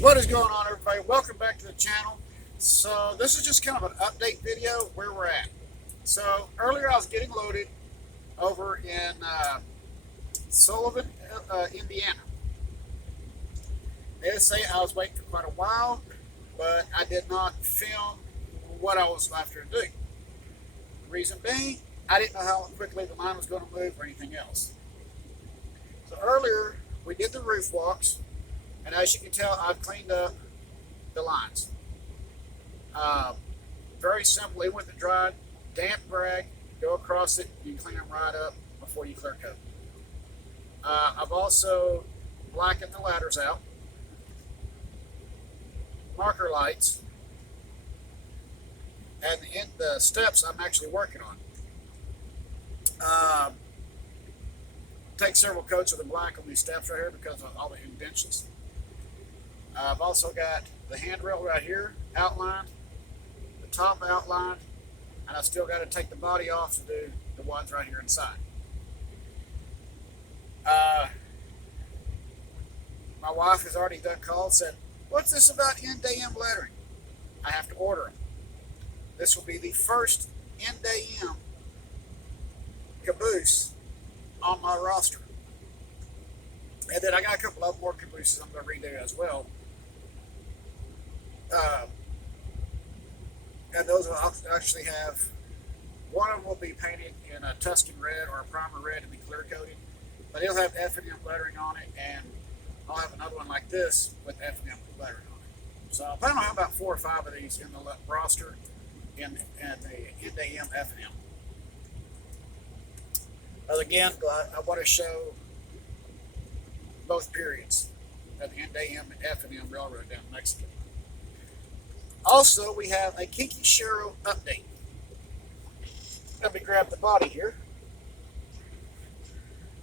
What is going on, everybody? Welcome back to the channel. So this is just kind of an update video where we're at. So earlier I was getting loaded over in Sullivan, Indiana. They did say I was waiting for quite a while, but I did not film what I was after to do. The reason being, I didn't know how quickly the line was going to move or anything else. So earlier we did the roof walks. And as you can tell, I've cleaned up the lines. Very simple, even with the dried damp rag, go across it, you clean them right up before you clear coat. I've also blackened the ladders out, marker lights, and the steps I'm actually working on. Take several coats of the black on these steps right here because of all the indentions. I've also got the handrail right here outlined, the top outlined, and I still got to take the body off to do the ones right here inside. My wife has already done calls, said, "What's this about NDM lettering?" I have to order them. This will be the first NDM caboose on my roster. And then I got a couple of more cabooses I'm going to redo as well. And those will actually have, one of them will be painted in a Tuscan red or a primer red and be clear coated, but it'll have F&M lettering on it, and I'll have another one like this with F&M lettering on it. So I plan on having about 4 or 5 of these in the roster in the NDM F&M. But again, I want to show both periods of the NDM and F&M Railroad down in Mexico. Also, we have a Kinky Shero update. Let me grab the body here.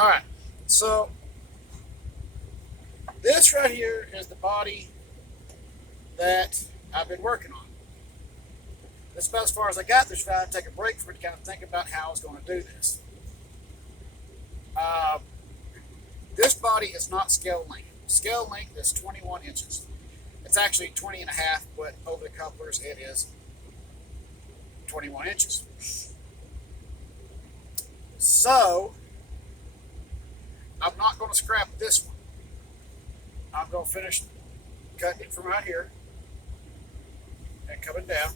Alright, so this right here is the body that I've been working on. That's about as far as I got this ride. Take a break for it to kind of think about how I was going to do this. This body is not scale length. Scale length is 21 inches. It's actually 20 and a half, but over the couplers it is 21 inches. So, I'm not going to scrap this one. I'm going to finish cutting it from right here and coming down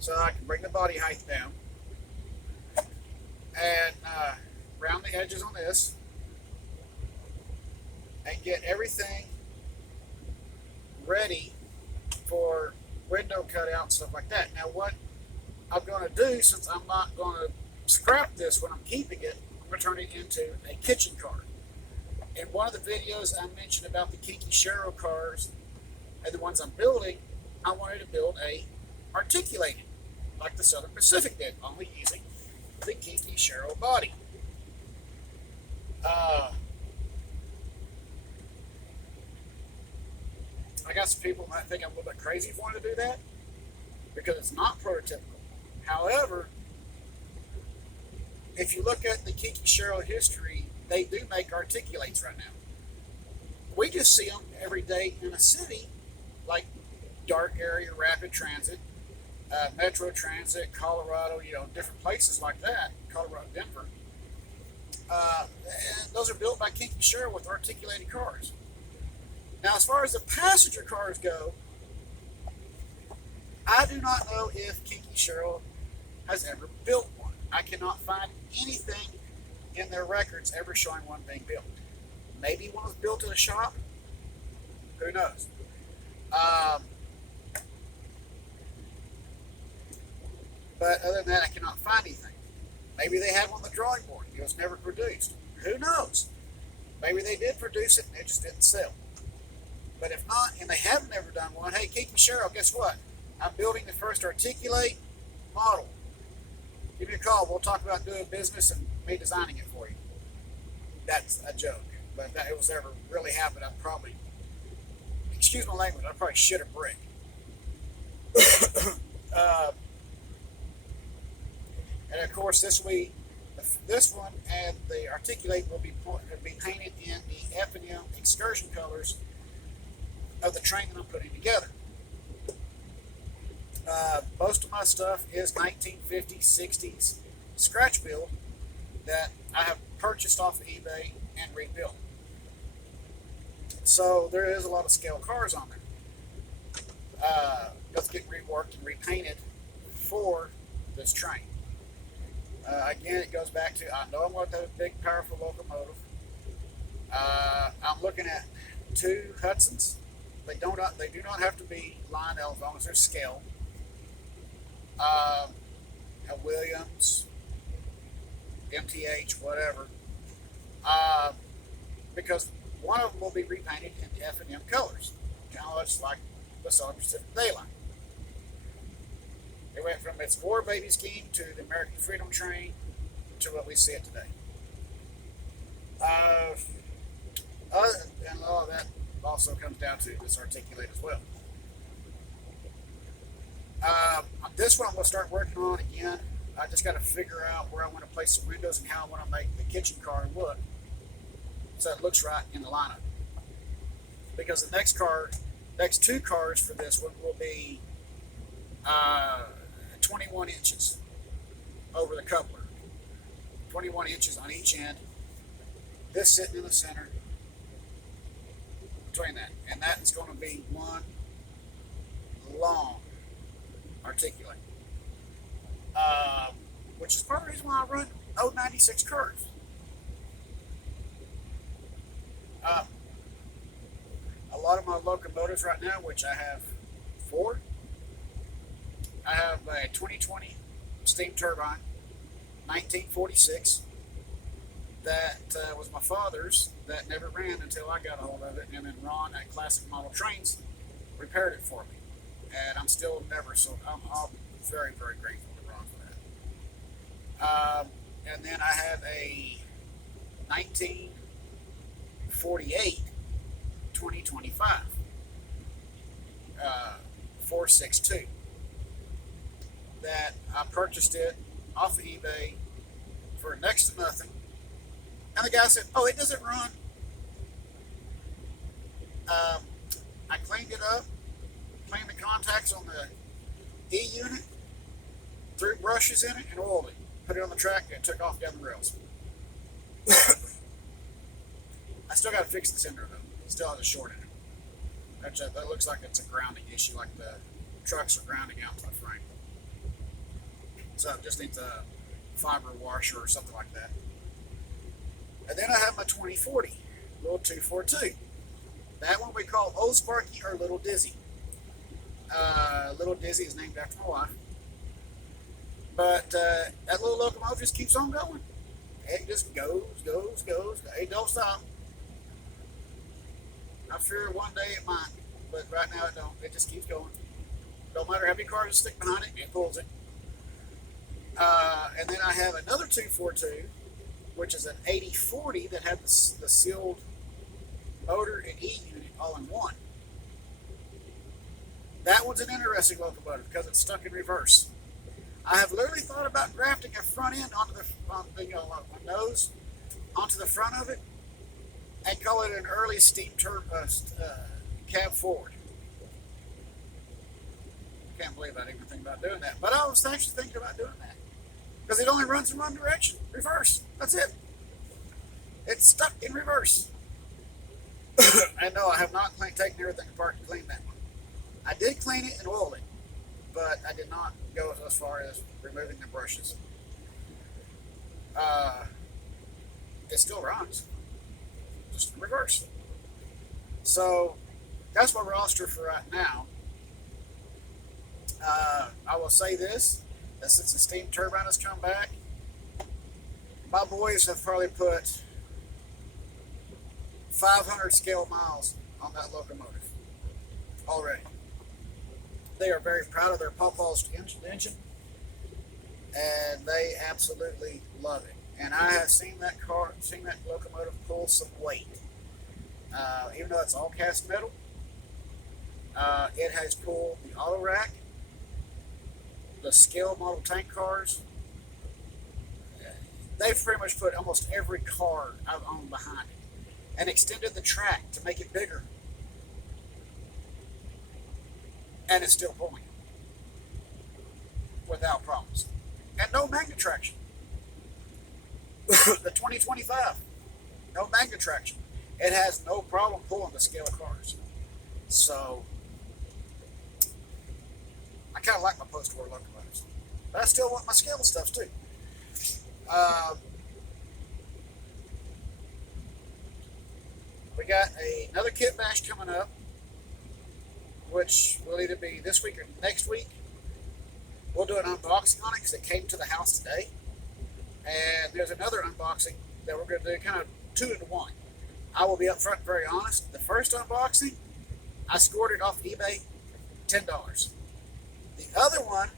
so I can bring the body height down and round the edges on this and get everything ready for window cutout and stuff like that. Now what I'm going to do, since I'm not going to scrap this when I'm keeping it, I'm going to turn it into a kitchen car. In one of the videos I mentioned about the Kinky Shero cars and the ones I'm building, I wanted to build a articulated, like the Southern Pacific did, only using the Kinky Shero body. I got some people who might think I'm a little bit crazy for wanting to do that because it's not prototypical. However, if you look at the Kinky Shero history, they do make articulates right now. We just see them every day in a city like Dark Area Rapid Transit, Metro Transit, Colorado, different places like that, Colorado, Denver. And those are built by Kinky Shero with articulated cars. Now, as far as the passenger cars go, I do not know if Kinky Shero has ever built one. I cannot find anything in their records ever showing one being built. Maybe one was built in a shop. Who knows? But other than that, I cannot find anything. Maybe they had one on the drawing board. It was never produced. Who knows? Maybe they did produce it and it just didn't sell. But if not, and they have never done one, hey, Kinky Shero, guess what? I'm building the first articulate model. Give me a call. We'll talk about doing business and me designing it for you. That's a joke. But if it was ever really happened, I'd probably, excuse my language, I'd probably shit a brick. And of course, this one and the articulate will be painted in the F&M excursion colors of the train that I'm putting together. Most of my stuff is 1950s, 60s scratch build that I have purchased off of eBay and rebuilt. So there is a lot of scale cars on there. That's getting reworked and repainted for this train. Again, it goes back to, I know I'm going to have a big, powerful locomotive. I'm looking at 2 Hudsons. They do not have to be Lionel as long as they're scale. A Williams, MTH, whatever. Because one of them will be repainted in F&M colors, kind of much like the Southern Pacific Day Line. It went from its War Baby scheme to the American Freedom Train to what we see it today. And all of that also comes down to this articulate as well. This one I'm going to start working on again. I just got to figure out where I want to place the windows and how I want to make the kitchen car look so it looks right in the lineup. Because the next 2 cars for this one will be 21 inches over the coupler. 21 inches on each end. This sitting in the center between that. And that is going to be one long articulate. Which is part of the reason why I run 096 curves. A lot of my locomotives right now, which I have 4, I have a 2020 steam turbine, 1946, that was my father's, that never ran until I got a hold of it, and then Ron at Classic Model Trains repaired it for me. And I'm still never, so I'm very, very grateful to Ron for that. And then I have a 1948 2025 462 that I purchased it off of eBay for next to nothing. And the guy said, "Oh, it doesn't run." I cleaned it up, cleaned the contacts on the E unit, threw brushes in it, and oiled it. Put it on the track, and took off down the rails. I still got to fix this ender though. It still has a short in it. That looks like it's a grounding issue, like the trucks are grounding out to the frame. So it just needs a fiber washer or something like that. And then I have my 2040, little 242. That one we call Old Sparky or Little Dizzy. Little Dizzy is named after my wife. But that little locomotive just keeps on going. It just goes. It don't stop. I fear one day it might, but right now it don't. It just keeps going. Don't matter how many cars stick behind it, it pulls it. And then I have another 242, which is an 8040 that had the sealed motor and E unit all in one. That one's an interesting locomotive because it's stuck in reverse. I have literally thought about grafting a front end onto the nose onto the front of it and call it an early steam cab forward. I can't believe I didn't even think about doing that, but I was actually thinking about doing that because it only runs in one direction, reverse. That's it. It's stuck in reverse. And no, I have not taken everything apart to clean that one. I did clean it and oil it, but I did not go as far as removing the brushes. It still runs, just in reverse. So that's my roster for right now. I will say this, that since the steam turbine has come back, my boys have probably put 500 scale miles on that locomotive already. They are very proud of their pawpaw's engine, and they absolutely love it. And I have seen that locomotive pull some weight. Even though it's all cast metal, it has pulled the auto rack, the scale model tank cars. They've pretty much put almost every car I've owned behind it and extended the track to make it bigger. and it's still pulling without problems. And no magnet traction. The 2025, no magnet traction. It has no problem pulling the scale cars. So I kind of like my post-war locomotives, but I still want my scale stuff too. We got another kit bash coming up, which will either be this week or next week. We'll do an unboxing on it because it came to the house today. And there's another unboxing that we're going to do, kind of 2 into 1. I will be upfront and very honest. The first unboxing, I scored it off eBay, $10. The other one,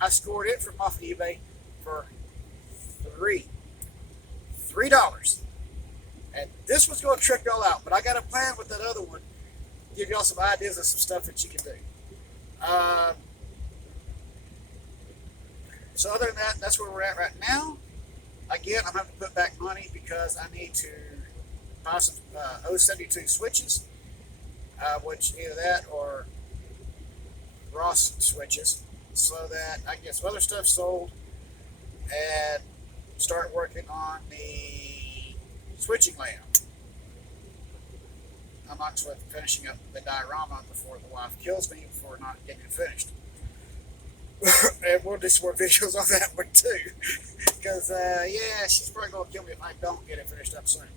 I scored it from off eBay for $3. And this was going to trick y'all out, but I got a plan with that other one. Give y'all some ideas of some stuff that you can do. So other than that, that's where we're at right now. Again, I'm going to have to put back money because I need to buy some 072 switches, which either that or Ross switches, so that I can get some other stuff sold and start working on the switching layout. I'm actually finishing up the diorama before the wife kills me for not getting it finished. And we'll do some more videos on that one too. Because, yeah, she's probably going to kill me if I don't get it finished up soon.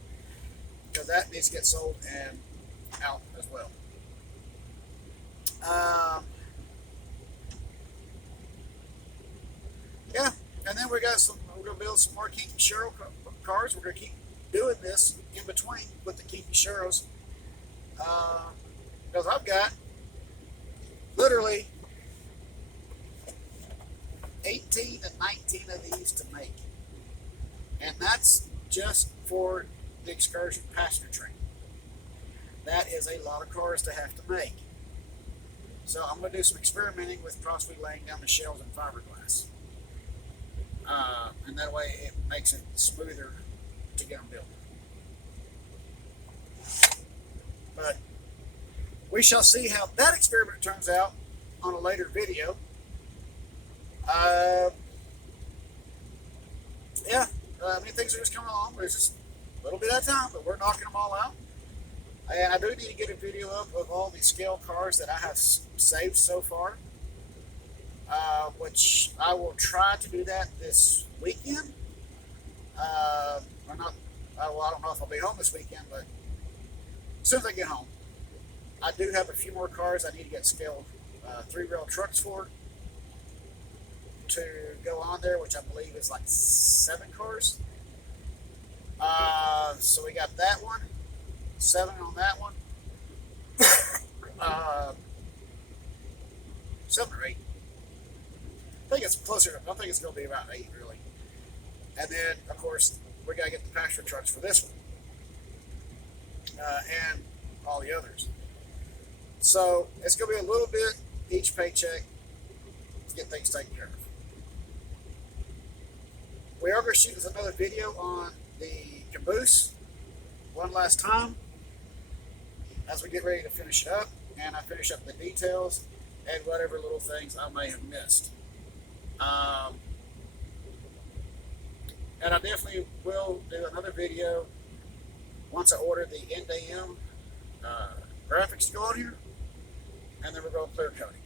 Because that needs to get sold and out as well. Yeah, and then we're going to build some more Kinky Shiro cars. We're going to keep doing this in between with the Kinky Shiros. Because I've got literally 18 to 19 of these to make. And that's just for the excursion passenger train. That is a lot of cars to have to make. So I'm going to do some experimenting with possibly laying down the shells in fiberglass. And that way it makes it smoother to get them built. But we shall see how that experiment turns out on a later video. Yeah, I mean, things are just coming along. There's just a little bit at a time, but we're knocking them all out. And I do need to get a video up of all the scale cars that I have saved so far, which I will try to do that this weekend. Or not, well, I don't know if I'll be home this weekend, but as soon as I get home. I do have a few more cars I need to get scaled 3-rail trucks for to go on there, which I believe is like 7 cars. So we got that one, 7 on that one, 7 or 8. I think it's closer. I think it's going to be about 8 really. And then of course we got to get the passenger trucks for this one, and all the others. So it's going to be a little bit each paycheck to get things taken care of. We are going to shoot another video on the caboose one last time as we get ready to finish it up, and I finish up the details and whatever little things I may have missed. And I definitely will do another video once I order the NDM graphics to go on here, and then we're going to clear coating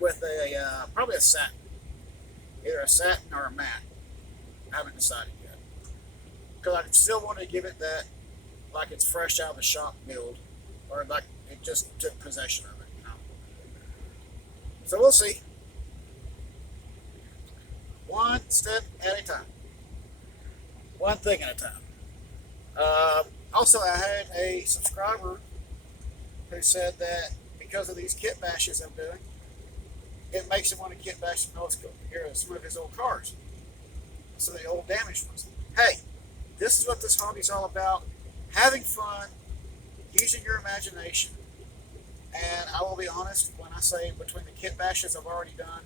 with a probably a satin, either a satin or a matte. I haven't decided yet, because I still want to give it that like it's fresh out of the shop build, or like it just took possession of it, you know. So we'll see. One step at a time. One thing at a time. Also, I had a subscriber who said that because of these kit bashes I'm doing, it makes him want to kit bash some of his old cars. So the old damaged ones. Hey, this is what this hobby is all about. Having fun, using your imagination. And I will be honest when I say between the kit bashes I've already done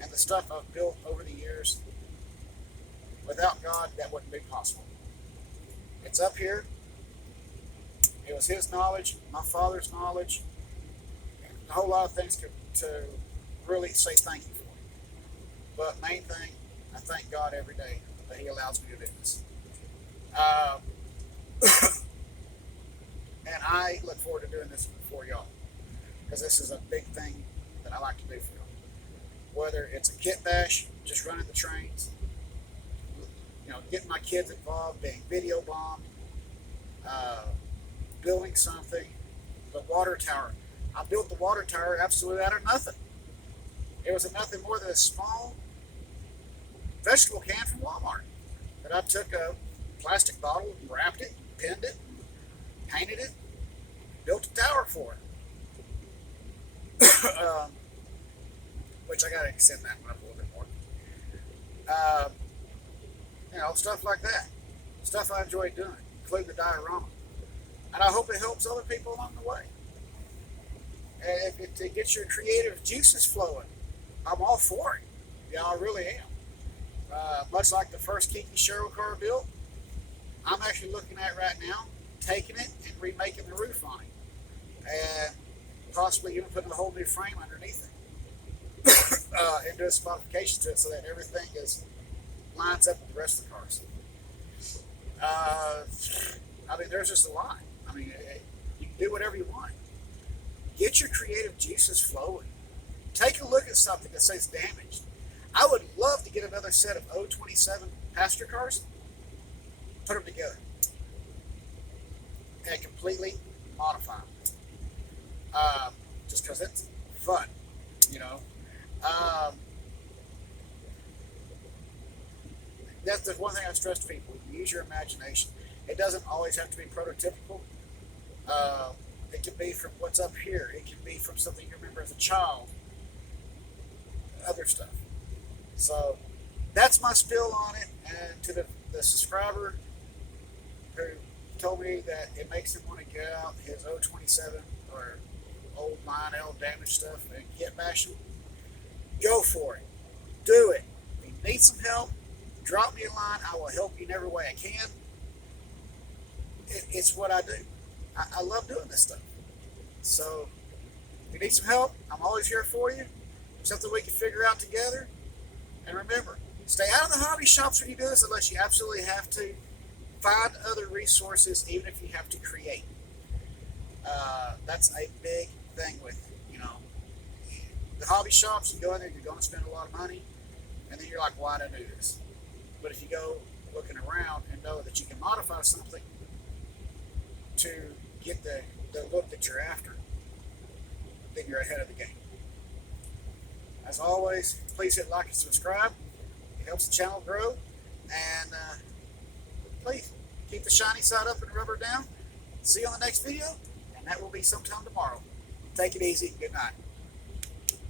and the stuff I've built over the years, without God, that wouldn't be possible. It's up here. It was his knowledge, my father's knowledge, a whole lot of things to really say thank you for. But main thing, I thank God every day that He allows me to do this. Uh, and I look forward to doing this for y'all, because this is a big thing that I like to do for y'all. Whether it's a kit bash, just running the trains, getting my kids involved, being video bombed, building something, the water tower. I built the water tower absolutely out of nothing. It was nothing more than a small vegetable can from Walmart that I took a plastic bottle, wrapped it, pinned it, painted it, built a tower for it. Which I got to extend that one up a little bit more. Stuff like that. Stuff I enjoy doing, including the diorama. And I hope it helps other people along the way. And if it gets your creative juices flowing, I'm all for it. Yeah, I really am. Much like the first Kiki Cheryl car built, I'm actually looking at right now, taking it and remaking the roof on it. And possibly even putting a whole new frame underneath it. And doing some modifications to it so that everything lines up with the rest of the cars. There's just a lot. You can do whatever you want. Get your creative juices flowing. Take a look at something that says damaged. I would love to get another set of 027 passenger cars, put them together, and completely modify them. Just because it's fun, That's the one thing I stress to people. Use your imagination. It doesn't always have to be prototypical. It can be from what's up here. It can be from something you remember as a child. Other stuff. So that's my spill on it. And to the subscriber who told me that it makes him want to get out his 027 or old 9L damaged stuff and kit bash them, go for it. Do it. If you need some help, drop me a line. I will help you in every way I can. It's what I do. I love doing this stuff. So if you need some help, I'm always here for you. Something we can figure out together. And remember, stay out of the hobby shops when you do this unless you absolutely have to. Find other resources, even if you have to create. That's a big thing with it. The hobby shops, you go in there, you're going to spend a lot of money, and then you're like, why did I do this? But if you go looking around and know that you can modify something to get the look that you're after, then you're ahead of the game. As always, please hit like and subscribe. It helps the channel grow. And please keep the shiny side up and the rubber down. See you on the next video, and that will be sometime tomorrow. Take it easy. Good night.